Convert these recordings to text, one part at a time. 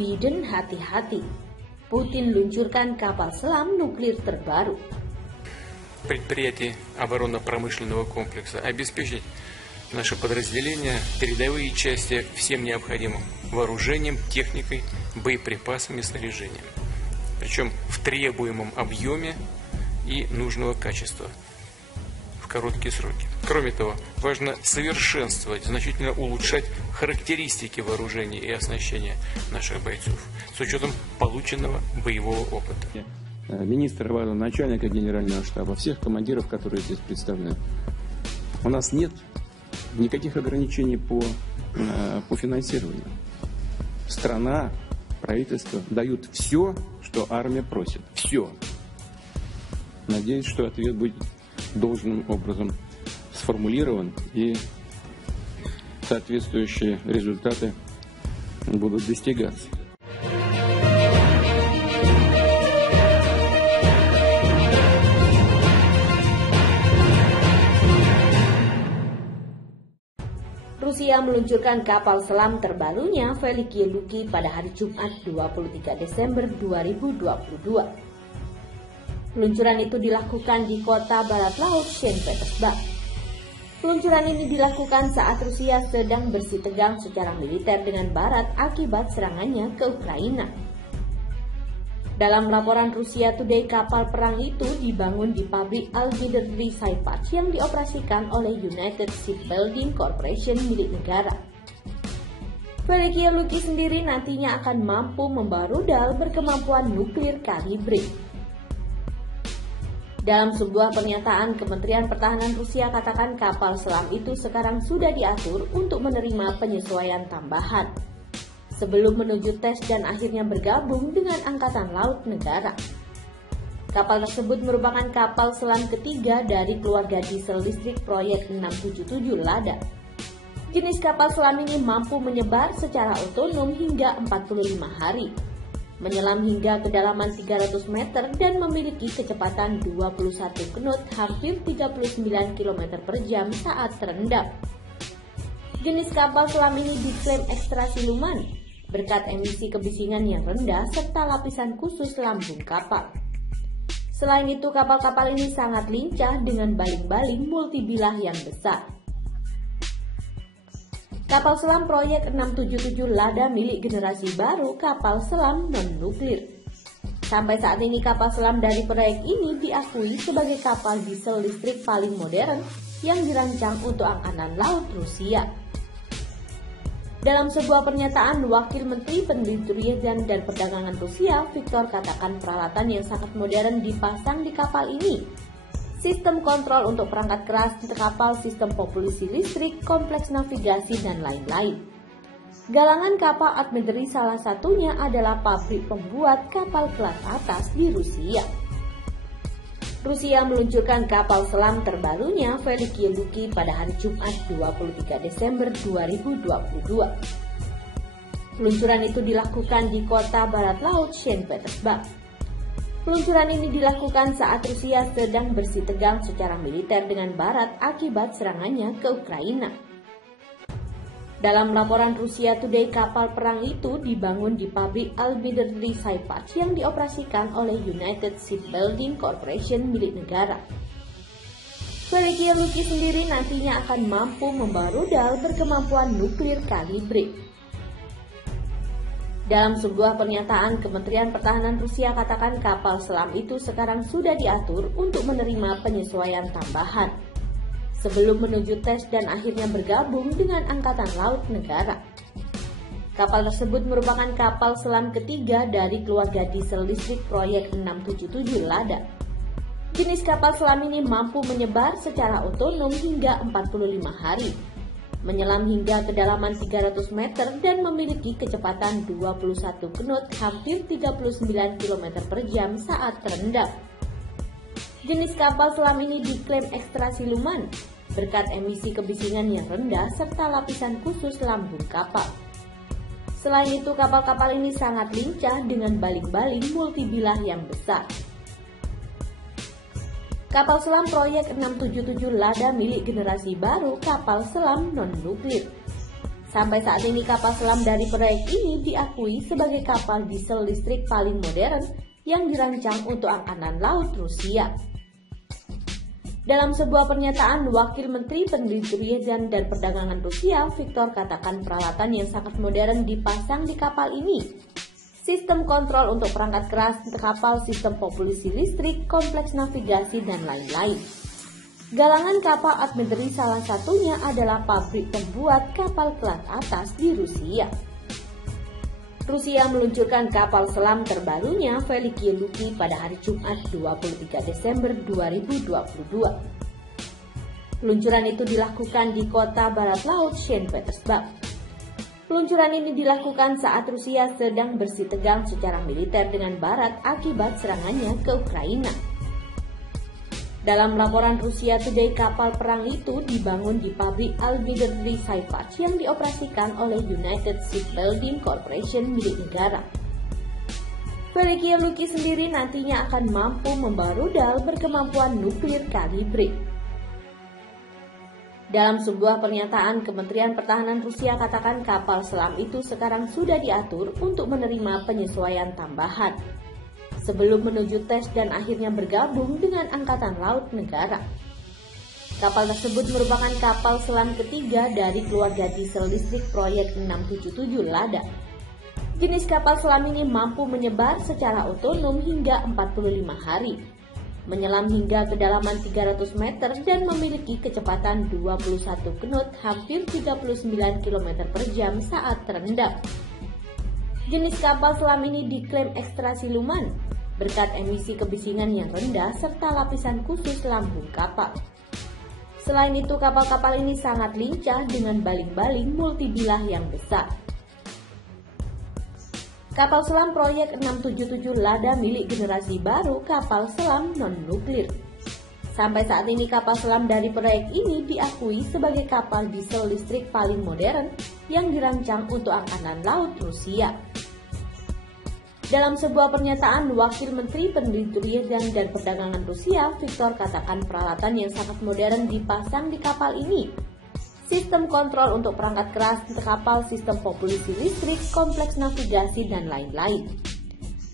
Biden hati-hati. Putin luncurkan kapal selam nuklir terbaru. Предприятий оборонно-промышленного комплекса обеспечить наши подразделения, передовые части всем необходимым вооружением, техникой, боеприпасами, снаряжением. Причем в требуемом объеме и нужного качества в короткие сроки. Кроме того, важно совершенствовать, значительно улучшать характеристики вооружения и оснащения наших бойцов с учетом полученного боевого опыта. Министра, начальника генерального штаба, всех командиров, которые здесь представлены. У нас нет никаких ограничений по финансированию. Страна, правительство дают все, что армия просит. Все. Надеюсь, что ответ будет должным образом сформулирован и соответствующие результаты будут достигаться. Rusia meluncurkan kapal selam terbarunya Veliky Luki pada hari Jumat 23 Desember 2022. Peluncuran itu dilakukan di kota barat laut Saint Petersburg. Peluncuran ini dilakukan saat Rusia sedang bersitegang secara militer dengan barat akibat serangannya ke Ukraina. Dalam laporan Rusia Today, kapal perang itu dibangun di pabrik Al-Bidr Saipach yang dioperasikan oleh United Shipbuilding Corporation milik negara. Veliky Luki sendiri nantinya akan mampu membawa rudal berkemampuan nuklir kalibri. Dalam sebuah pernyataan, Kementerian Pertahanan Rusia katakan kapal selam itu sekarang sudah diatur untuk menerima penyesuaian tambahan sebelum menuju tes dan akhirnya bergabung dengan Angkatan Laut negara. Kapal tersebut merupakan kapal selam ketiga dari keluarga diesel listrik proyek 677 Lada. Jenis kapal selam ini mampu menyebar secara otonom hingga 45 hari, menyelam hingga kedalaman 300 meter dan memiliki kecepatan 21 knot hampir 39 km per jam saat terendam. Jenis kapal selam ini diklaim ekstra siluman berkat emisi kebisingan yang rendah serta lapisan khusus lambung kapal. Selain itu, kapal-kapal ini sangat lincah dengan baling-baling multibilah yang besar. Kapal selam proyek 677 Lada milik generasi baru kapal selam non-nuklir. Sampai saat ini kapal selam dari proyek ini diakui sebagai kapal diesel listrik paling modern yang dirancang untuk Angkatan Laut Rusia. Dalam sebuah pernyataan, Wakil Menteri Perindustrian dan Perdagangan Rusia, Viktor, katakan peralatan yang sangat modern dipasang di kapal ini. Sistem kontrol untuk perangkat keras kapal, sistem propulsi listrik, kompleks navigasi, dan lain-lain. Galangan kapal Admedri salah satunya adalah pabrik pembuat kapal kelas atas di Rusia. Rusia meluncurkan kapal selam terbarunya Veliky Luki pada hari Jumat 23 Desember 2022. Peluncuran itu dilakukan di kota barat laut Saint Petersburg. Peluncuran ini dilakukan saat Rusia sedang bersitegang secara militer dengan barat akibat serangannya ke Ukraina. Dalam laporan Rusia Today, kapal perang itu dibangun di pabrik Al-Bidr Saipach yang dioperasikan oleh United Shipbuilding Corporation milik negara. Veliky Luki sendiri nantinya akan mampu membawa rudal berkemampuan nuklir kalibri. Dalam sebuah pernyataan, Kementerian Pertahanan Rusia katakan kapal selam itu sekarang sudah diatur untuk menerima penyesuaian tambahan sebelum menuju tes dan akhirnya bergabung dengan Angkatan Laut negara. Kapal tersebut merupakan kapal selam ketiga dari keluarga diesel listrik proyek 677 Lada. Jenis kapal selam ini mampu menyebar secara otonom hingga 45 hari, menyelam hingga kedalaman 300 meter dan memiliki kecepatan 21 knot hampir 39 km per jam saat terendam. Jenis kapal selam ini diklaim ekstra siluman berkat emisi kebisingan yang rendah serta lapisan khusus lambung kapal. Selain itu, kapal-kapal ini sangat lincah dengan baling-baling multibilah yang besar. Kapal selam proyek 677 Lada milik generasi baru kapal selam non-nuklir. Sampai saat ini kapal selam dari proyek ini diakui sebagai kapal diesel listrik paling modern yang dirancang untuk Angkatan Laut Rusia. Dalam sebuah pernyataan, Wakil Menteri Perindustrian dan Perdagangan Rusia, Viktor, katakan peralatan yang sangat modern dipasang di kapal ini. Sistem kontrol untuk perangkat keras kapal, sistem propulsi listrik, kompleks navigasi, dan lain-lain. Galangan kapal Admiralty salah satunya adalah pabrik pembuat kapal kelas atas di Rusia. Rusia meluncurkan kapal selam terbarunya Velikiye Luki pada hari Jumat 23 Desember 2022. Peluncuran itu dilakukan di kota barat laut Saint Petersburg. Peluncuran ini dilakukan saat Rusia sedang bersitegang secara militer dengan Barat akibat serangannya ke Ukraina. Dalam laporan Rusia Today, kapal perang itu dibangun di pabrik Almirante Saipach yang dioperasikan oleh United Shipbuilding Corporation milik negara. Velikiye Luki sendiri nantinya akan mampu membawa rudal berkemampuan nuklir kalibre. Dalam sebuah pernyataan, Kementerian Pertahanan Rusia katakan kapal selam itu sekarang sudah diatur untuk menerima penyesuaian tambahan sebelum menuju tes dan akhirnya bergabung dengan Angkatan Laut negara. Kapal tersebut merupakan kapal selam ketiga dari keluarga diesel listrik proyek 677 Lada. Jenis kapal selam ini mampu menyebar secara otonom hingga 45 hari, menyelam hingga kedalaman 300 meter dan memiliki kecepatan 21 knot hampir 39 km per jam saat terendam. Jenis kapal selam ini diklaim ekstra siluman berkat emisi kebisingan yang rendah serta lapisan khusus lambung kapal. Selain itu, kapal-kapal ini sangat lincah dengan baling-baling multibilah yang besar. Kapal selam proyek 677 Lada milik generasi baru kapal selam non-nuklir. Sampai saat ini kapal selam dari proyek ini diakui sebagai kapal diesel listrik paling modern yang dirancang untuk Angkatan Laut Rusia. Dalam sebuah pernyataan, Wakil Menteri Perindustrian dan Perdagangan Rusia, Viktor, katakan peralatan yang sangat modern dipasang di kapal ini. Sistem kontrol untuk perangkat keras kapal, sistem propulsi listrik, kompleks navigasi, dan lain-lain.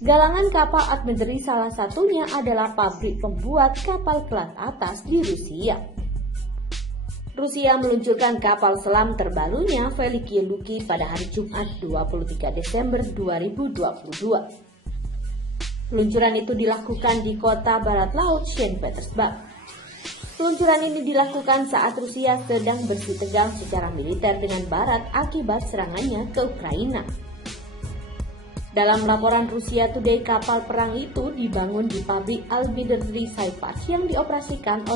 Galangan kapal Admiralty salah satunya adalah pabrik pembuat kapal kelas atas di Rusia. Rusia meluncurkan kapal selam terbarunya Velikiye Luki pada hari Jumat 23 Desember 2022. Peluncuran itu dilakukan di kota barat laut Saint Petersburg. Peluncuran ini dilakukan saat Rusia sedang bersitegang secara militer dengan Barat akibat serangannya ke Ukraina. Dalam laporan Rusia Today, kapal perang itu dibangun di pabrik Almirante Saipach yang dioperasikan oleh